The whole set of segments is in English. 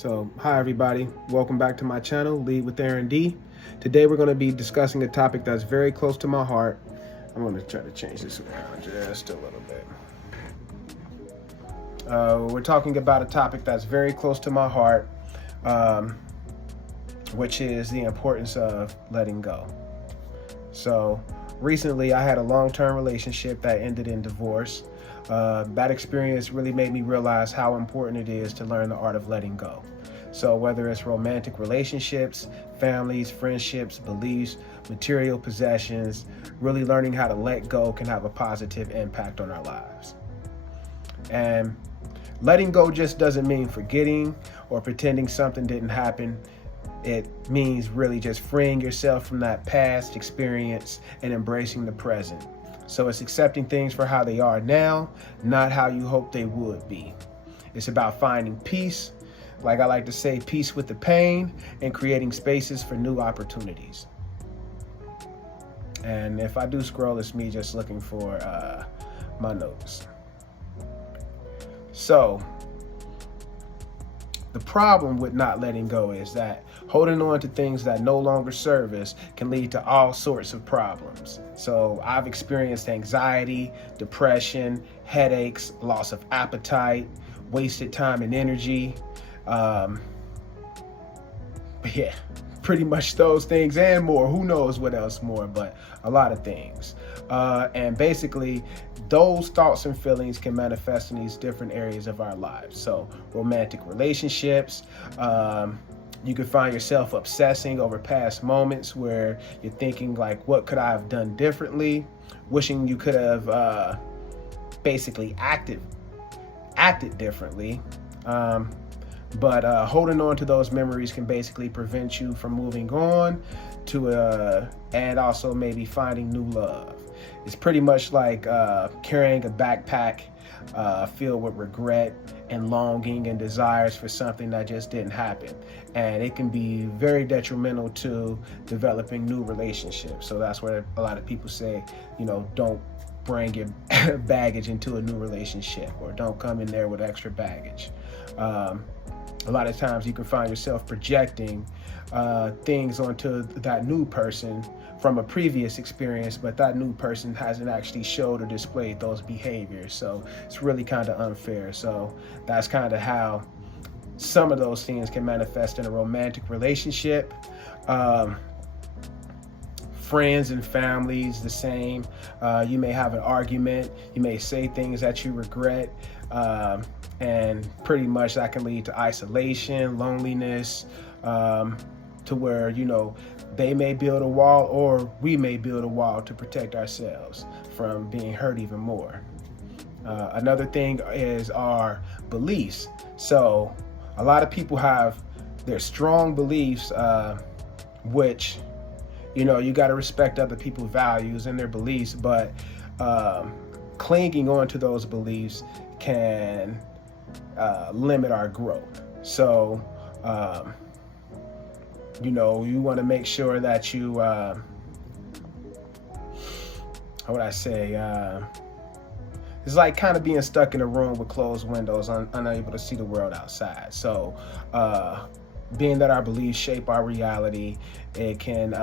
So, hi everybody, welcome back to my channel, Lead with Aaron D. Today we're going to be discussing a topic that's very close to my heart. I'm going to try to change this around just a little bit. We're talking about a topic that's very close to my heart, which is the importance of letting go. So, recently I had a long-term relationship that ended in divorce. That experience really made me realize how important it is to learn the art of letting go. So whether it's romantic relationships, families, friendships, beliefs, material possessions, really learning how to let go can have a positive impact on our lives. And letting go just doesn't mean forgetting or pretending something didn't happen. It means really just freeing yourself from that past experience and embracing the present. So it's accepting things for how they are now, not how you hope they would be. It's about finding peace, like I like to say, peace with the pain, and creating spaces for new opportunities. And if I do scroll, it's me just looking for my notes. So the problem with not letting go is that holding on to things that no longer serve us can lead to all sorts of problems. So I've experienced anxiety, depression, headaches, loss of appetite, wasted time and energy. Yeah, pretty much those things and more. Who knows what else more, but a lot of things. And basically, those thoughts and feelings can manifest in these different areas of our lives. So romantic relationships, you could find yourself obsessing over past moments where you're thinking like, what could I have done differently? Wishing you could have basically acted differently. But holding on to those memories can basically prevent you from moving on to and also maybe finding new love. It's pretty much like carrying a backpack filled with regret and longing and desires for something that just didn't happen. And it can be very detrimental to developing new relationships. So that's where a lot of people say, don't bring your baggage into a new relationship, or don't come in there with extra baggage. A lot of times you can find yourself projecting things onto that new person from a previous experience, but that new person hasn't actually showed or displayed those behaviors. So it's really kind of unfair. So that's kind of how some of those things can manifest in a romantic relationship. Friends and families, the same. You may have an argument. You may say things that you regret. And pretty much that can lead to isolation, loneliness, to where, they may build a wall or we may build a wall to protect ourselves from being hurt even more. Another thing is our beliefs. So a lot of people have their strong beliefs, which, you got to respect other people's values and their beliefs, but clinging on to those beliefs can limit our growth. So, you want to make sure that you, how would I say, it's like kind of being stuck in a room with closed windows, unable to see the world outside. So, being that our beliefs shape our reality, it can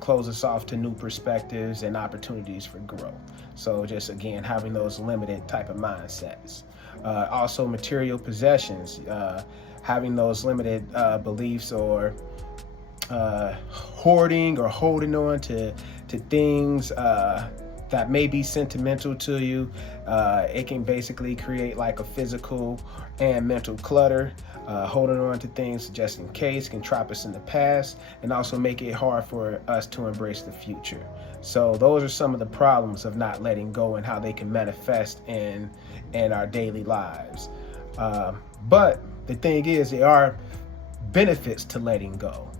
close us off to new perspectives and opportunities for growth. So just, again, having those limited type of mindsets. Also material possessions, having those limited beliefs or hoarding or holding on to things that may be sentimental to you. It can basically create like a physical and mental clutter. Holding on to things just in case can trap us in the past and also make it hard for us to embrace the future. So those are some of the problems of not letting go and how they can manifest in our daily lives. But the thing is, there are benefits to letting go.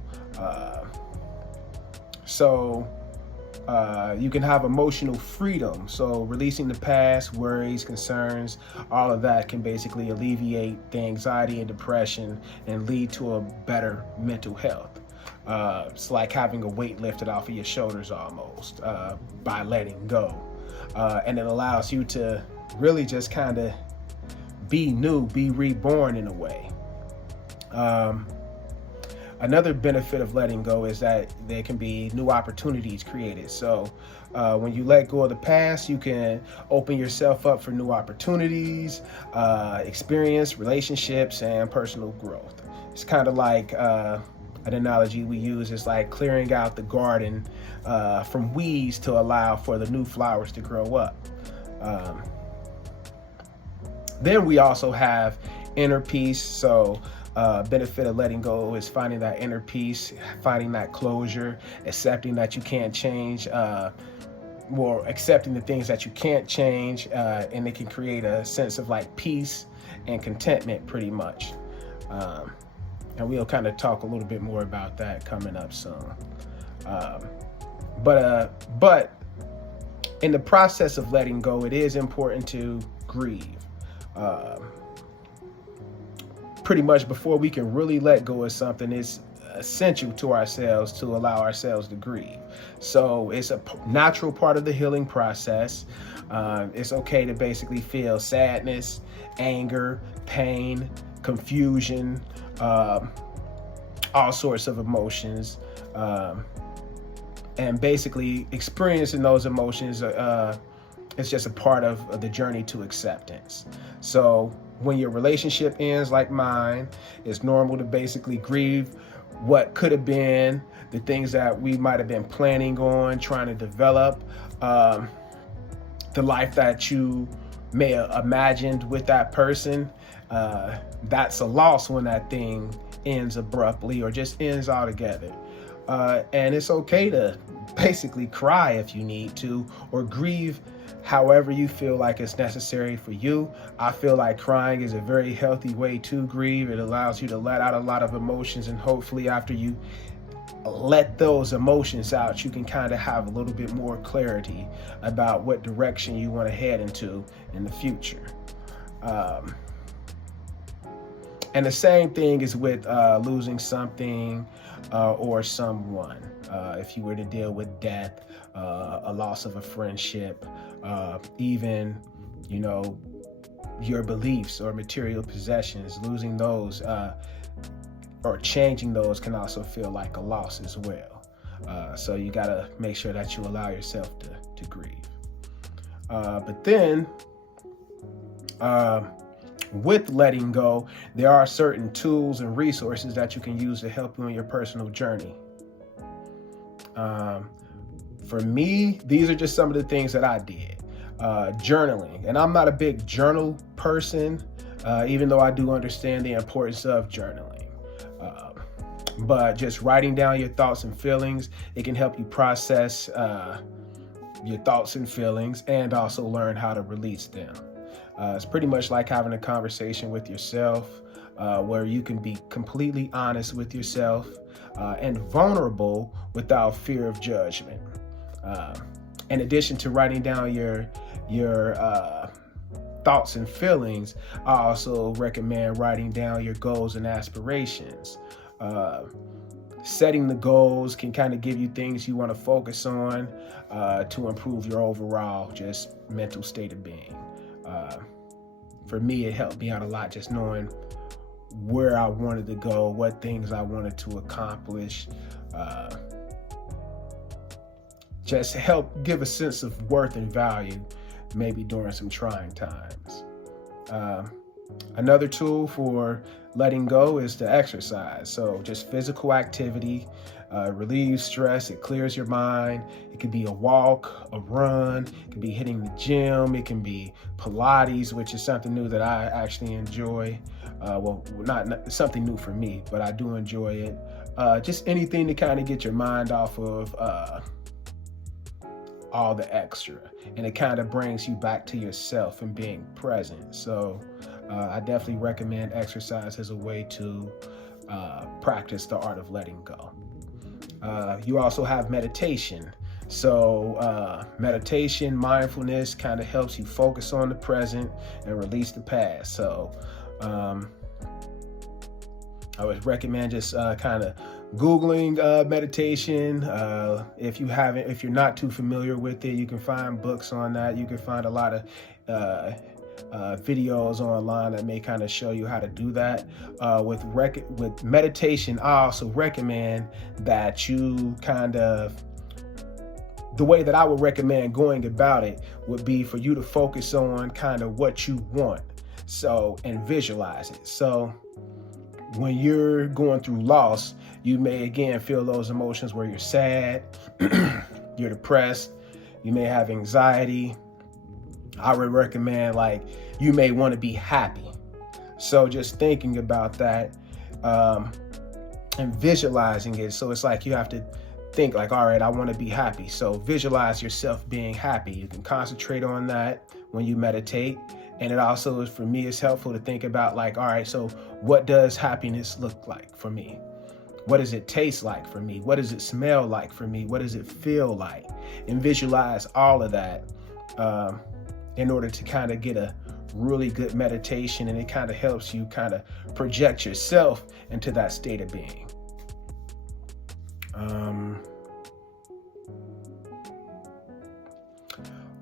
You can have emotional freedom. So releasing the past, worries, concerns, all of that can basically alleviate the anxiety and depression and lead to a better mental health. It's like having a weight lifted off of your shoulders almost by letting go. And it allows you to really just kind of be new, be reborn in a way. Um, Another benefit of letting go is that there can be new opportunities created. So when you let go of the past, you can open yourself up for new opportunities, experience, relationships, and personal growth. It's kind of like an analogy we use is like clearing out the garden from weeds to allow for the new flowers to grow up. Um, then we also have inner peace. So benefit of letting go is finding that inner peace, finding that closure, accepting that you can't change, or accepting the things that you can't change, and it can create a sense of like peace and contentment pretty much. And we'll kind of talk a little bit more about that coming up soon. But in the process of letting go, it is important to grieve. Pretty much before we can really let go of something, it's essential to ourselves to allow ourselves to grieve. So it's a natural part of the healing process. It's okay to basically feel sadness, anger, pain, confusion, all sorts of emotions. And basically experiencing those emotions it's just a part of the journey to acceptance. So when your relationship ends like mine, it's normal to basically grieve what could have been, the things that we might have been planning on, trying to develop, the life that you may have imagined with that person. That's a loss when that thing ends abruptly or just ends altogether. And it's okay to basically cry if you need to, or grieve however you feel like it's necessary for you. I feel like crying is a very healthy way to grieve. It allows you to let out a lot of emotions, and hopefully after you let those emotions out, you can kind of have a little bit more clarity about what direction you want to head into in the future. And the same thing is with losing something or someone. If you were to deal with death, a loss of a friendship, even, your beliefs or material possessions, losing those or changing those can also feel like a loss as well. So you got to make sure that you allow yourself to grieve. But then, with letting go, there are certain tools and resources that you can use to help you in your personal journey. For me, these are just some of the things that I did. Journaling, and I'm not a big journal person, even though I do understand the importance of journaling. But just writing down your thoughts and feelings, it can help you process your thoughts and feelings and also learn how to release them. It's pretty much like having a conversation with yourself, where you can be completely honest with yourself and vulnerable without fear of judgment. In addition to writing down your thoughts and feelings, I also recommend writing down your goals and aspirations. Setting the goals can kind of give you things you want to focus on to improve your overall just mental state of being. For me, it helped me out a lot just knowing where I wanted to go, what things I wanted to accomplish. Just help give a sense of worth and value, maybe during some trying times. Another tool for letting go is to exercise. So just physical activity relieves stress. It clears your mind. It could be a walk, a run. It can be hitting the gym. It can be Pilates, which is something new that I actually enjoy. Well, not something new for me, but I do enjoy it. Just anything to kind of get your mind off of all the extra, and it kind of brings you back to yourself and being present. So I definitely recommend exercise as a way to practice the art of letting go. You also have meditation. So meditation, mindfulness kind of helps you focus on the present and release the past. So I would recommend just kind of Googling meditation. If you're not too familiar with it, you can find books on that. You can find a lot of videos online that may kind of show you how to do that. With meditation, I also recommend that you the way that I would recommend going about it would be for you to focus on kind of what you want. So, and visualize it. So when you're going through loss, you may again feel those emotions where you're sad, you're depressed, you may have anxiety. I would recommend, like, you may want to be happy. So just thinking about that and visualizing it. So it's like you have to think like, all right, I want to be happy. So visualize yourself being happy. You can concentrate on that when you meditate. And it also is, for me, it's helpful to think about like, all right, so what does happiness look like for me? What does it taste like for me? What does it smell like for me? What does it feel like? And visualize all of that in order to kind of get a really good meditation. And it kind of helps you kind of project yourself into that state of being.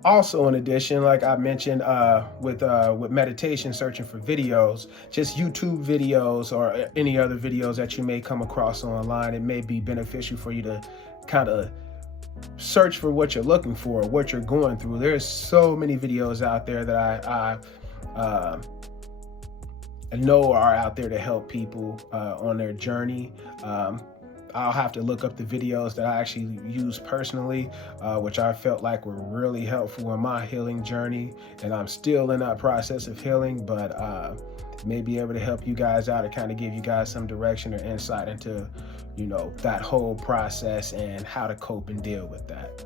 Also, in addition, like I mentioned, with meditation, searching for videos, just YouTube videos or any other videos that you may come across online, it may be beneficial for you to kind of search for what you're looking for, what you're going through. There's so many videos out there that I know are out there to help people on their journey. I'll have to look up the videos that I actually use personally, which I felt like were really helpful in my healing journey. And I'm still in that process of healing, but may be able to help you guys out and kind of give you guys some direction or insight into, you know, that whole process and how to cope and deal with that.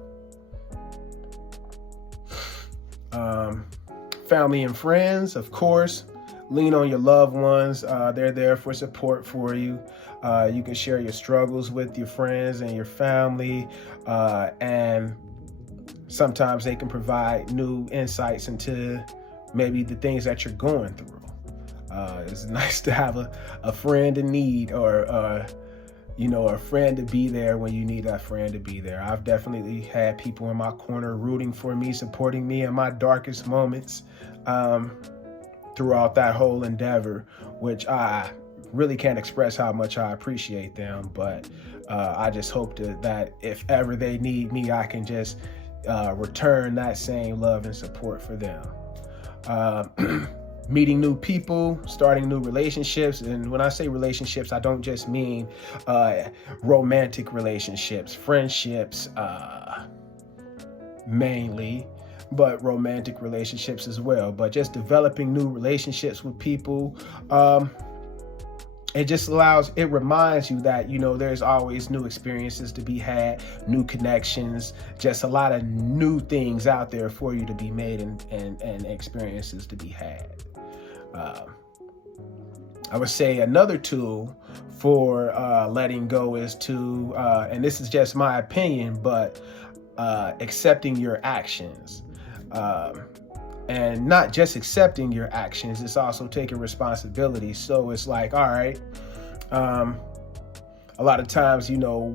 Family and friends, of course. Lean on your loved ones. They're there for support for you. You can share your struggles with your friends and your family. And sometimes they can provide new insights into maybe the things that you're going through. It's nice to have a friend in need, or you know, a friend to be there when you need that friend to be there. I've definitely had people in my corner rooting for me, supporting me in my darkest moments. Throughout that whole endeavor, which I really can't express how much I appreciate them. But I just hope that if ever they need me, I can just return that same love and support for them. Meeting new people, starting new relationships. And when I say relationships, I don't just mean romantic relationships, friendships mainly, but romantic relationships as well. But just developing new relationships with people, it reminds you that, you know, there's always new experiences to be had, new connections, just a lot of new things out there for you to be made and experiences to be had. I would say another tool for letting go is to, and this is just my opinion, but accepting your actions. And not just accepting your actions, it's also taking responsibility. So it's like, all right, a lot of times, you know,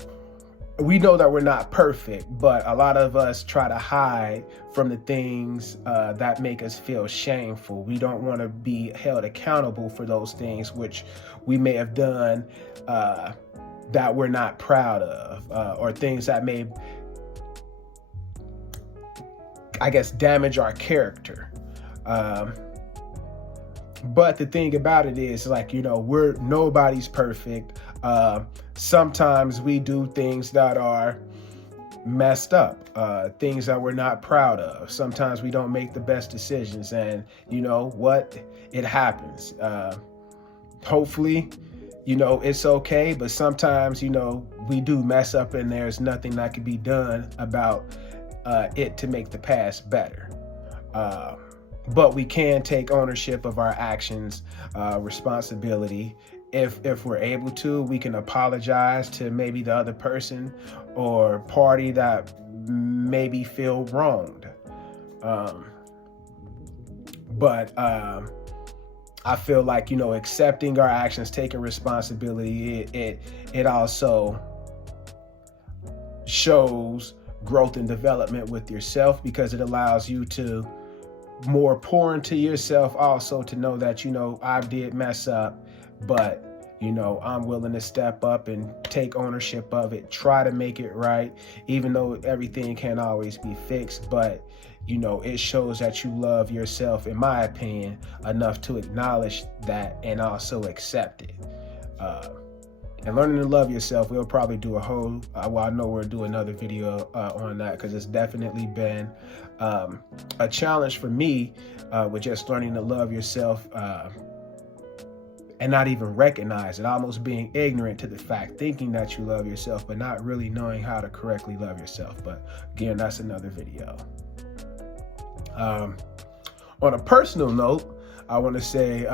we know that we're not perfect, but a lot of us try to hide from the things that make us feel shameful. We don't want to be held accountable for those things which we may have done that we're not proud of, or things that may, I guess, damage our character. But the thing about it is, like, you know, nobody's perfect. Sometimes we do things that are messed up, things that we're not proud of. Sometimes we don't make the best decisions, and you know what? It happens. Hopefully, you know, it's okay. But sometimes, you know, we do mess up, and there's nothing that can be done about it to make the past better. But we can take ownership of our actions, responsibility. If we're able to, we can apologize to maybe the other person or party that maybe feel wronged. But I feel like, you know, accepting our actions, taking responsibility, it also shows growth and development with yourself, because it allows you to more pour into yourself also to know that, you know, I did mess up, but you know, I'm willing to step up and take ownership of it, try to make it right, even though everything can't always be fixed. But, you know, it shows that you love yourself, in my opinion, enough to acknowledge that and also accept it. And learning to love yourself, we'll probably do a whole, well, I know we'll do another video on that, because it's definitely been a challenge for me with just learning to love yourself and not even recognize it, almost being ignorant to the fact, thinking that you love yourself, but not really knowing how to correctly love yourself. But again, that's another video. On a personal note, I want to say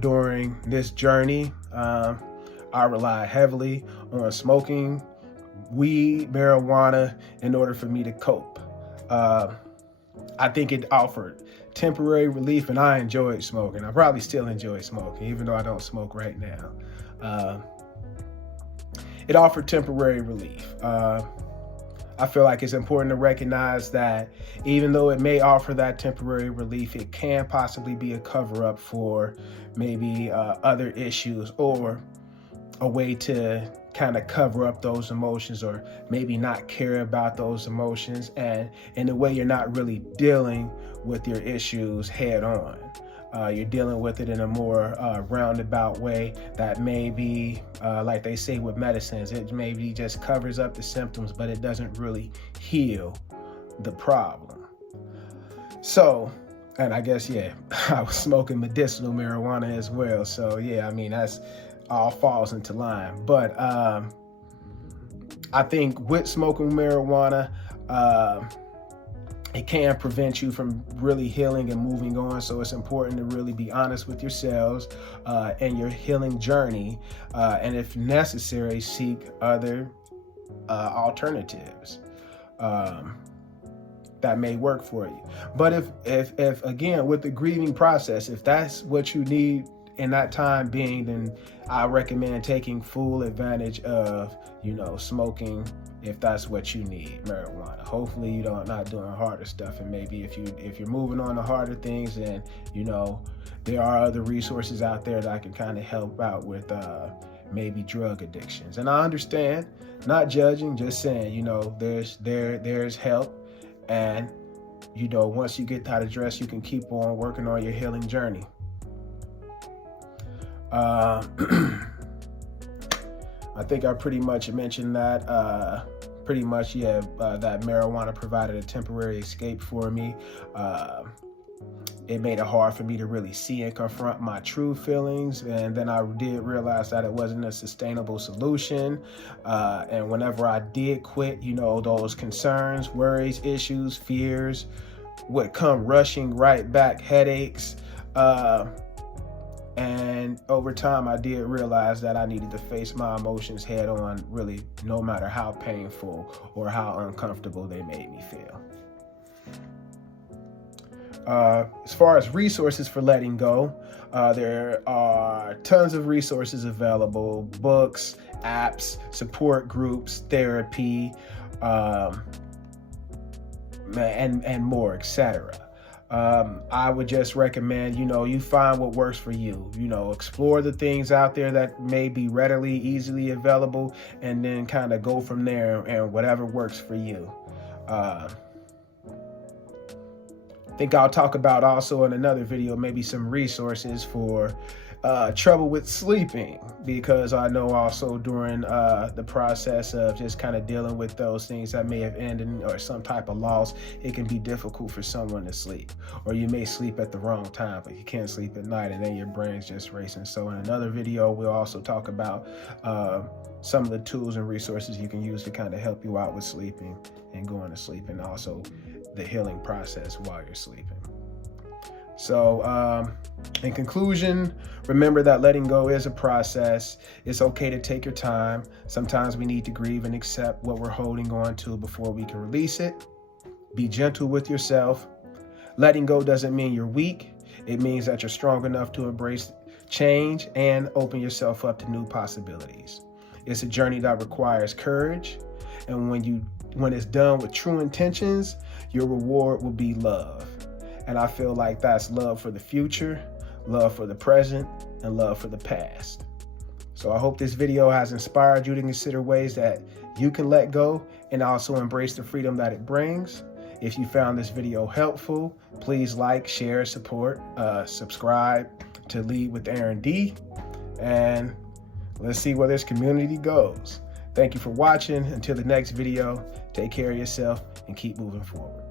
during this journey, I rely heavily on smoking weed, marijuana, in order for me to cope. I think it offered temporary relief, and I enjoyed smoking. I probably still enjoy smoking, even though I don't smoke right now. It offered temporary relief. I feel like it's important to recognize that even though it may offer that temporary relief, it can possibly be a cover-up for maybe other issues, or a way to kind of cover up those emotions, or maybe not care about those emotions, and in a way you're not really dealing with your issues head on. You're dealing with it in a more roundabout way that may be, like they say with medicines, it maybe just covers up the symptoms, but it doesn't really heal the problem. So, and I guess, yeah, I was smoking medicinal marijuana as well. So yeah, I mean, that's all falls into line. But I think with smoking marijuana, it can prevent you from really healing and moving on. So it's important to really be honest with yourselves and your healing journey. And if necessary, seek other alternatives that may work for you. But if again, with the grieving process, if that's what you need in that time being, then I recommend taking full advantage of, you know, smoking, if that's what you need, marijuana. Hopefully you don't not doing harder stuff, and maybe if you're moving on to harder things, then, you know, there are other resources out there that can kind of help out with maybe drug addictions. And I understand, not judging, just saying, you know, there's help, and, you know, once you get that addressed, you can keep on working on your healing journey. I think I pretty much mentioned that. That marijuana provided a temporary escape for me. It made it hard for me to really see and confront my true feelings. And then I did realize that it wasn't a sustainable solution. And whenever I did quit, you know, those concerns, worries, issues, fears would come rushing right back, headaches. And over time, I did realize that I needed to face my emotions head on, really, no matter how painful or how uncomfortable they made me feel. As far as resources for letting go, there are tons of resources available: books, apps, support groups, therapy, and more, etc. I would just recommend, you know, you find what works for you. You know, explore the things out there that may be readily, easily available, and then kind of go from there, and whatever works for you. I think I'll talk about also in another video, maybe some resources for trouble with sleeping, because I know also during the process of just kind of dealing with those things that may have ended, or some type of loss, it can be difficult for someone to sleep, or you may sleep at the wrong time, but you can't sleep at night, and then your brain's just racing. So in another video, we'll also talk about some of the tools and resources you can use to kind of help you out with sleeping and going to sleep, and also the healing process while you're sleeping. So in conclusion, remember that letting go is a process. It's okay to take your time. Sometimes we need to grieve and accept what we're holding on to before we can release it. Be gentle with yourself. Letting go doesn't mean you're weak. It means that you're strong enough to embrace change and open yourself up to new possibilities. It's a journey that requires courage. And when it's done with true intentions, your reward will be love. And I feel like that's love for the future, love for the present, and love for the past. So I hope this video has inspired you to consider ways that you can let go and also embrace the freedom that it brings. If you found this video helpful, please like, share, support, subscribe to Lead with Aaron D. And let's see where this community goes. Thank you for watching. Until the next video, take care of yourself and keep moving forward.